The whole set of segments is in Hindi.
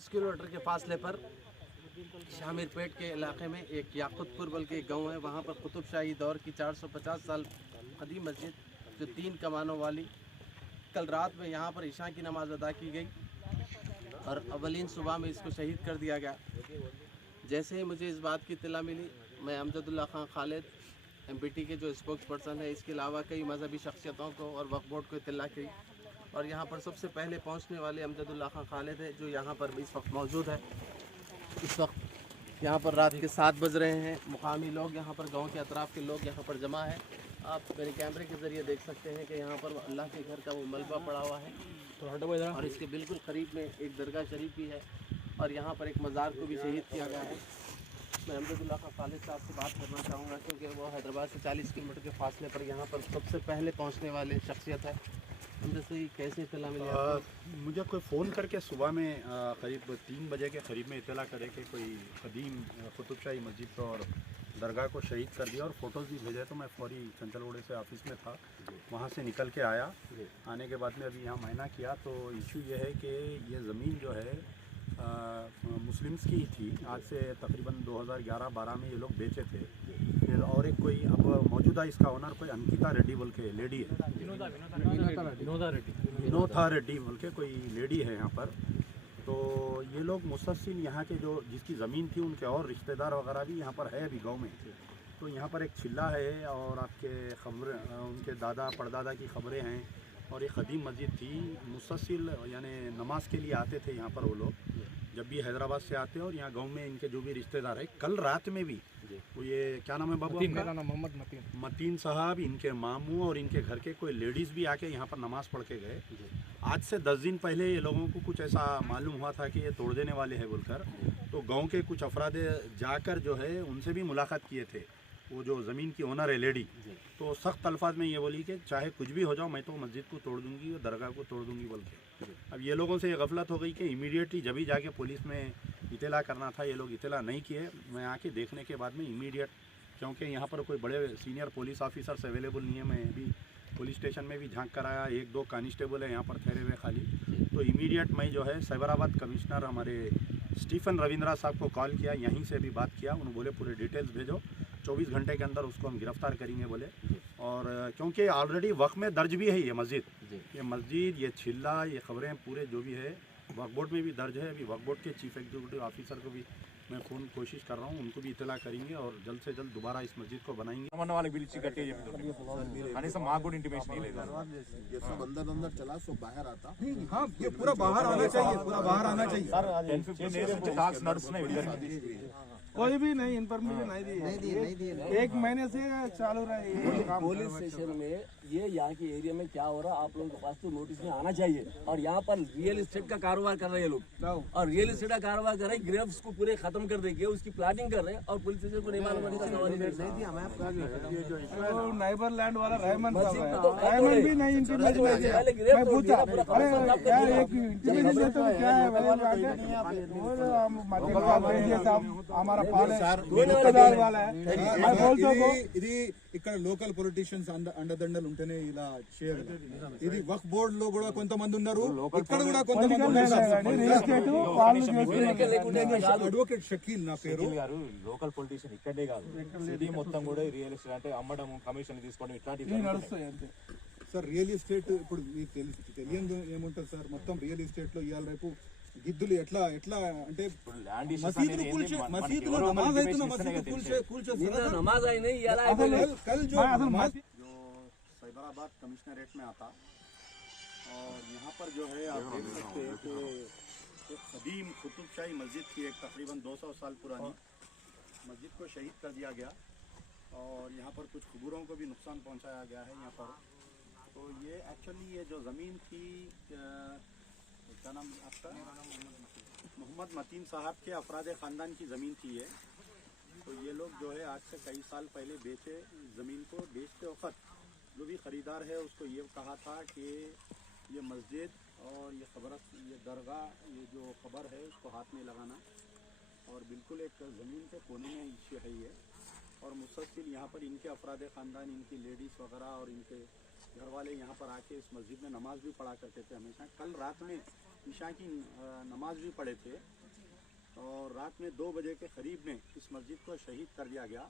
22 किलोमीटर के फासले पर शामिरपेट के इलाके में एक याकुतपुर बल के एक गाँव है। वहाँ पर कुतुब शाही दौर की 450 साल कदीम मस्जिद जो 3 कमानों वाली, कल रात में यहाँ पर इशा की नमाज़ अदा की गई और अवलीन सुबह में इसको शहीद कर दिया गया। जैसे ही मुझे इस बात की इत्तला मिली, मैं अमजदुल्ला खान खालिद MPT के जो स्पोक्स पर्सन है, इसके अलावा कई मजहबी शख्सियतों को और वक्फ बोर्ड को इत्तला की और यहाँ पर सबसे पहले पहुँचने वाले अमजदुल्ला खान खालिद है जो यहाँ पर इस वक्त मौजूद है। इस वक्त यहाँ पर रात के 7 बज रहे हैं। मुकामी लोग यहाँ पर, गांव के अतराफ़ के लोग यहाँ पर जमा है। आप मेरे कैमरे के ज़रिए देख सकते हैं कि यहाँ पर अल्लाह के घर का वो मलबा पड़ा हुआ है और इसके बिल्कुल करीब में एक दरगाह शरीफ भी है और यहाँ पर एक मज़ार को भी शहीद किया गया है। मैं अमजदुल्ला खान खालिद साहब से बात करना चाहूँगा क्योंकि वो हैदराबाद से 40 किलोमीटर के फासले पर यहाँ पर सबसे पहले पहुँचने वाले शख्सियत है। जैसे कैसे इत्तला मिली? मुझे कोई फ़ोन करके सुबह में करीब 3 बजे के करीब में इत्तला करे कि कोई कदीम कुतुब शाही मस्जिद और दरगाह को शहीद कर दिया और फ़ोटोज़ भी भेजे। तो मैं फौरी चंचलगोड़े से ऑफिस में था, वहाँ से निकल के आया। आने के बाद में अभी यहाँ मायना किया तो इशू ये है कि ये ज़मीन जो है मुस्लिम्स की थी। आज से तकरीबन 2011-12 में ये लोग बेचे थे। फिर और एक कोई अब मौजूदा इसका ओनर कोई अंकिता रेड्डी बोल के लेडी है, विनोदा रेड्डी बोल के कोई लेडी है यहाँ पर। तो ये लोग मुस्तसिल यहाँ के जो जिसकी ज़मीन थी उनके और रिश्तेदार वगैरह भी यहाँ पर है अभी गांव में। तो यहाँ पर एक चिल्ला है और आपके खबर उनके दादा परदादा की खबरें हैं और एक कदीम मस्जिद थी। मुस्तसिल यानी नमाज के लिए आते थे यहाँ पर वो लोग, जब भी हैदराबाद से आते हैं। और यहाँ गांव में इनके जो भी रिश्तेदार है, कल रात में भी वो ये क्या नाम है बाबू? मेरा नाम मोहम्मद मतीन साहब, इनके मामू और इनके घर के कोई लेडीज़ भी आके यहाँ पर नमाज़ पढ़ के गए। आज से 10 दिन पहले ये लोगों को कुछ ऐसा मालूम हुआ था कि ये तोड़ देने वाले हैं बोलकर, तो गांव के कुछ अफराद जाकर जो है उनसे भी मुलाकात किए थे, वो जो ज़मीन की ओनर है लेडी। तो सख्त अल्फाज में ये बोली कि चाहे कुछ भी हो जाओ मैं तो मस्जिद को तोड़ दूंगी और दरगाह को तोड़ दूंगी बोल के। अब ये लोगों से ये गफलत हो गई कि इमीडिएटली जब ही जाके पुलिस में इत्तला करना था, ये लोग इत्तला नहीं किए। मैं आके देखने के बाद में इमीडिएट, क्योंकि यहाँ पर कोई बड़े सीनियर पुलिस ऑफिसर्स अवेलेबल नहीं है, मैं भी पुलिस स्टेशन में भी झांक कर आया, 1-2 कांस्टेबल है यहाँ पर ठहरे हुए खाली। तो इमीडिएट मैं जो है साइबराबाद कमिश्नर हमारे स्टीफन रविंद्रा साहब को कॉल किया, यहीं से भी बात किया। उन्होंने बोले पूरे डिटेल्स भेजो, 24 घंटे के अंदर उसको हम गिरफ्तार करेंगे बोले। और क्योंकि ऑलरेडी वक्त में दर्ज भी है ये मस्जिद, ये छिल्ला, ये खबरें पूरे जो भी है वक्फ बोर्ड में भी दर्ज है। अभी वक्फ बोर्ड के चीफ एग्जीक्यूटिव ऑफिसर को भी मैं फ़ोन कोशिश कर रहा हूँ, उनको भी इत्तला करेंगे और जल्द से जल्द दोबारा इस मस्जिद को बनाएंगे। ये सब अंदर चला सो बाहर आता। हाँ, ये पूरा बाहर आना चाहिए, पूरा बाहर आना चाहिए। कोई भी नहीं इन्फॉर्मेशन नहीं दी। 1 महीने से चालू रहा है पुलिस स्टेशन में। ये यहाँ के एरिया में क्या हो रहा है आप लोगों के पास तो नोटिस में आना चाहिए। और यहाँ पर रियल एस्टेट का कारोबार कर रहे हैं लोग, और रियल एस्टेट का कारोबार कर रहे हैं, ग्रेव्स को पूरे खत्म कर देंगे, उसकी प्लानिंग कर रहे हैं और पुलिस स्टेशन को नहीं मालूम नाइबर लैंड वाला रहमान भी नहीं इंटीमेशन मैं पूछा, अरे क्या एक इंटीमेशन देते हो क्या है हमारा रिश्तेदार वाला है। मैं बोलता हूँ ఇది ఇక్కడ లోకల్ పొలిటీషియన్స్ అండదండలు ఉంటేనే ఇలా చేయగలరు. ఇది వక్ఫ్ బోర్డు లో కూడా కొంతమంది ఉన్నారు, ఇక్కడ కూడా కొంతమంది ఉన్నారు. అడ్వకేట్ షకీల్ నా పేరు. లోకల్ పొలిటీషియన్ ఇక్కడే కాదు, సిటీ మొత్తం కూడా రియల్ ఎస్టేట్ అంటే అమ్మడం, కమిషన్ తీసుకోవడం ఇట్లాంటివి నడుస్తాయి అంతే సార్. రియల్ ఎస్టేట్ ఇప్పుడు మీకు తెలియదు ఏముంటుంది సార్, మొత్తం రియల్ ఎస్టేట్ లో ఇవాళ రేపు గిద్దులు ఎట్లా అంటే మసీదులో నమాజ్ అవుతున్న नमाज आई नहीं यार। कल जो साइबराबाद कमिश्नरेट में आता और यहाँ पर जो है आप देख सकते हैं कि एक कदीम कुतुब शाही मस्जिद थी, एक तकरीबन 200 साल पुरानी मस्जिद को शहीद कर दिया गया और यहाँ पर कुछ खबरों को भी नुकसान पहुँचाया गया है यहाँ पर। तो ये एक्चुअली ये जो ज़मीन थी, क्या नाम आपका? मोहम्मद मतीन साहब के अफराद ख़ानदान की ज़मीन थी ये। तो ये लोग जो है आज से कई साल पहले बेचे ज़मीन को। बेचते वक्त जो भी ख़रीदार है उसको ये कहा था कि ये मस्जिद और ये ये दरगाह, ये जो ख़बर है उसको हाथ में लगाना, और बिल्कुल एक ज़मीन के कोने में इश्यू है ये। और मुसलसिल यहाँ पर इनके अफराद ख़ानदान, इनकी लेडीज़ वगैरह और इनके घर वाले यहाँ पर आके इस मस्जिद में नमाज भी पढ़ा करते थे हमेशा। कल रात में ईशा की नमाज भी पढ़े थे और रात में 2 बजे के करीब में इस मस्जिद को शहीद कर दिया गया।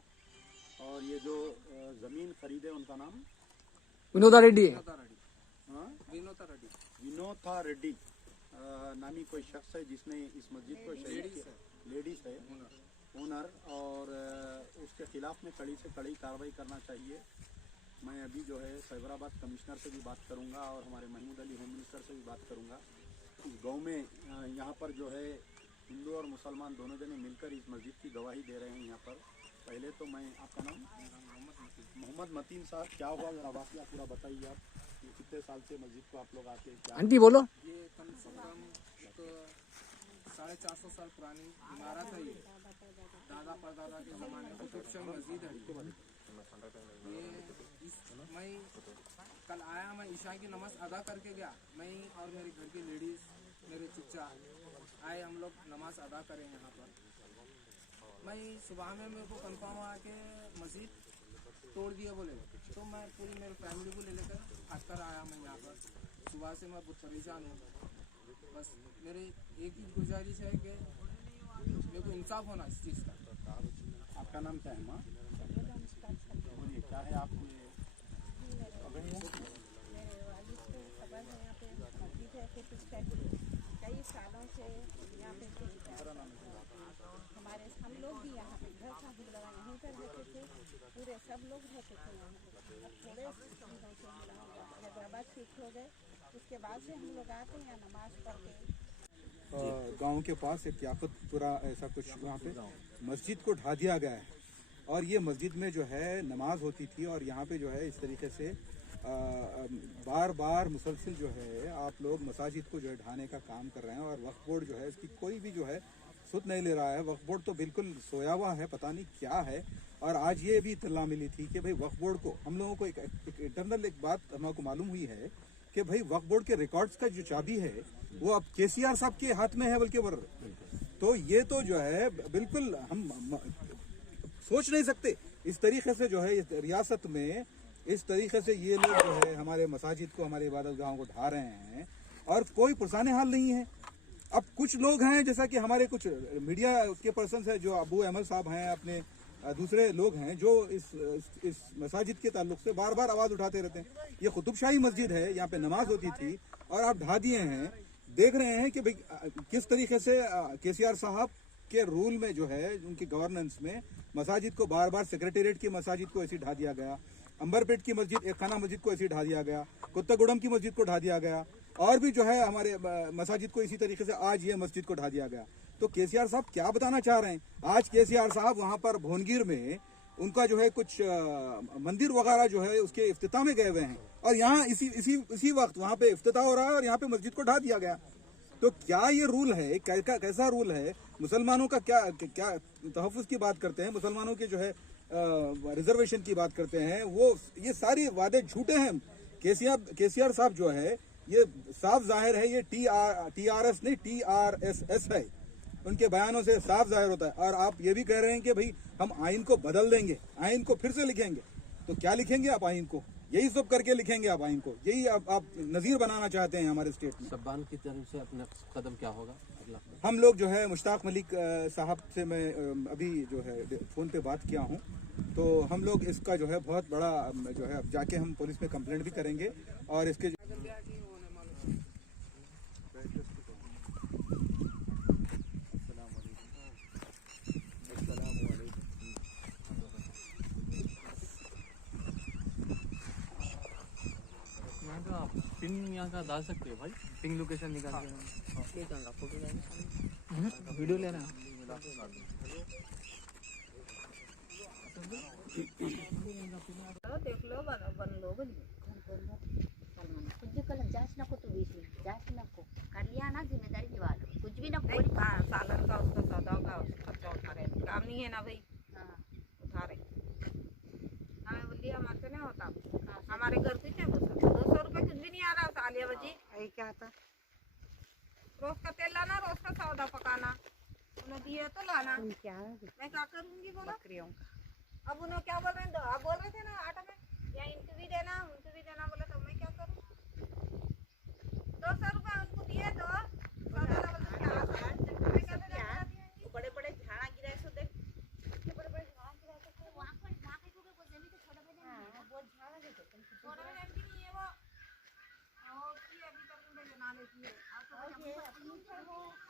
और ये जो ज़मीन खरीदे उनका नाम विनोदा रेड्डी है। हाँ? विनोदा रेड्डी नामी कोई शख्स है जिसने इस मस्जिद को शहीद किया। लेडीज़ है ओनर। और उसके खिलाफ में कड़ी से कड़ी कार्रवाई करना चाहिए। मैं अभी जो है साइबराबाद कमिश्नर से भी बात करूंगा और हमारे महमूद अली होम मिनिस्टर से भी बात करूंगा। इस गांव में यहाँ पर जो है हिंदू और मुसलमान दोनों जने मिलकर इस मस्जिद की गवाही दे रहे हैं यहाँ पर। पहले तो मैं आपका नाम मोहम्मद मतीन साहब, क्या हुआ जरा वाक़या पूरा बताइए आप। ये कितने साल से मस्जिद को आप लोग आके क्या आंटी बोलो। ये कम से कम तो 450 साल पुरानी इमारत है। ये दादा परदादा के ज़माने की कुतुबशाही मस्जिद है। ये मैं कल आया, मैं ईशा की नमाज अदा करके गया। मैं और मेरे घर की लेडीज़, मेरे चचा आए, हम लोग नमाज अदा करें यहाँ पर। मैं सुबह में मेरे को कंफर्म हुआ कि मस्जिद तोड़ दिया बोले, तो मैं पूरी मेरी फैमिली को ले लेकर भाग कर आया। मैं यहाँ पर सुबह से मैं बहुत परेशान हूँ। बस मेरी एक ही गुजारिश है कि मेरे को इंसाफ होना इस चीज़ का। आपका नाम क्या है माँ? बोलिए क्या है आप? कई सालों से यहाँ पे हमारे हम लोग भी यहाँ पे घर था, हम लोग यहीं पर रहते थे, पूरे सब लोग रहते थे यहाँ। अब थोड़े दिनों से हम लोग हैदराबाद शिफ्ट हो गए, उसके बाद से हम लोग आते हैं नमाज पढ़ते। गांव के पास एक याकूतपुरा ऐसा कुछ वहाँ पे मस्जिद को ढा दिया गया है। और ये मस्जिद में जो है नमाज होती थी और यहाँ पे जो है इस तरीके से बार बार मुसलसल जो है आप लोग मसाजिद को जो है ढाने का काम कर रहे हैं। और वक्फ बोर्ड जो है इसकी कोई भी जो है सुध नहीं ले रहा है। वक्फ बोर्ड तो बिल्कुल सोया हुआ है, पता नहीं क्या है। और आज ये भी इत्तला मिली थी कि भाई वक्फ बोर्ड को हम लोगों को एक इंटरनल एक बात हमको मालूम हुई है कि भाई वक्फ बोर्ड के रिकॉर्ड्स का जो चाबी है वो अब केसीआर साहब के हाथ में है। बल्कि तो ये तो जो है बिल्कुल हम सोच नहीं सकते इस तरीके से जो है इस रियासत में इस तरीके से ये लोग जो है हमारे मसाजिद को, हमारे इबादत गाहों को ढा रहे हैं और कोई पुरसाने हाल नहीं है। अब कुछ लोग हैं जैसा कि हमारे कुछ मीडिया के पर्सन है, जो अबू अहमद साहब हैं, अपने दूसरे लोग हैं जो इस मसाजिद के ताल्लुक से बार बार आवाज़ उठाते रहते हैं। ये कुतुबशाही मस्जिद है, यहाँ पे नमाज होती थी और आप ढा दिए हैं। देख रहे हैं कि भाई किस तरीके से केसीआर साहब के रूल में जो है उनकी गवर्नेंस में मसाजिद को बार बार सेक्रेटेरिएट की मसाजिद को ऐसे ढा दिया गया, अंबरपेट की मस्जिद एक खाना मस्जिद को ऐसे ढा दिया गया, कुत्तागुड़म की मस्जिद को ढा दिया गया और भी जो है हमारे मसाजिद को इसी तरीके से आज ये मस्जिद को ढा दिया गया। तो केसीआर साहब क्या बताना चाह रहे हैं? आज केसीआर साहब वहाँ पर भोनगिर में उनका जो है कुछ मंदिर वगैरह जो है उसके इफ्तिताह में गए हुए हैं और यहाँ इसी वक्त वहाँ पे इफ्तिताह हो रहा है और यहाँ पे मस्जिद को ढा दिया गया। तो क्या ये रूल है? कैसा रूल है? मुसलमानों का क्या तहफ़्फ़ुज़ की बात करते हैं, मुसलमानों के जो है रिजर्वेशन की बात करते हैं, वो ये सारी वादे झूठे हैं। केसीआर साहब जो है ये साफ जाहिर है ये TRS नहीं TRSS है, उनके बयानों से साफ जाहिर होता है। और आप ये भी कह रहे हैं कि भाई हम आइन को बदल देंगे, आइन को फिर से लिखेंगे। तो क्या लिखेंगे आप आइन को? यही सब करके लिखेंगे आप आइन को, यही आप नज़ीर बनाना चाहते हैं हमारे स्टेट में। शब्बान की तरफ से अपना कदम क्या होगा अगला? हम लोग जो है मुश्ताक मलिक साहब से मैं अभी जो है फ़ोन पे बात किया हूँ, तो हम लोग इसका जो है बहुत बड़ा जो है अब जाके हम पुलिस में कंप्लेंट भी करेंगे और इसके पिंग यहाँ का डाल सकते हो भाई, पिंग लोकेशन निकाल के वीडियो लेना। देख लो बन लो कुछ भी कल जांच नको, तू बीच में जांच नको कर लिया ना, जिम्मेदारी निभा लो, कुछ भी नको। सालन का उसका सौदा का खर्चा उठा रहे, काम नहीं है ना भाई। हाँ उठा रहे हमें बोलिए हमारे से नहीं होता। हमारे घर से क्या 200 रुपये कुछ भी नहीं आ रहा। सालिया बजी क्या था? रोज का तेल लाना, रोज का सौदा पकाना, उन्हें दिए तो लाना। क्या मैं क्या करूँगी बोला? बकरियों का अब उन्हें क्या बोल रहे हैं? आप बोल रहे थे ना आटा में या इनको भी देना उनको भी देना, बोले तो 200 रुपए उनको दिए तो बड़े बड़े झाड़ा गिरा सो देख बड़े बड़े झाड़ा गिरा तो वहां पर वो जमीन तो छोटा बने वो झाड़ा है तो छोटा में जानती नहीं है वो की अभी तक उनके नाले की है और तो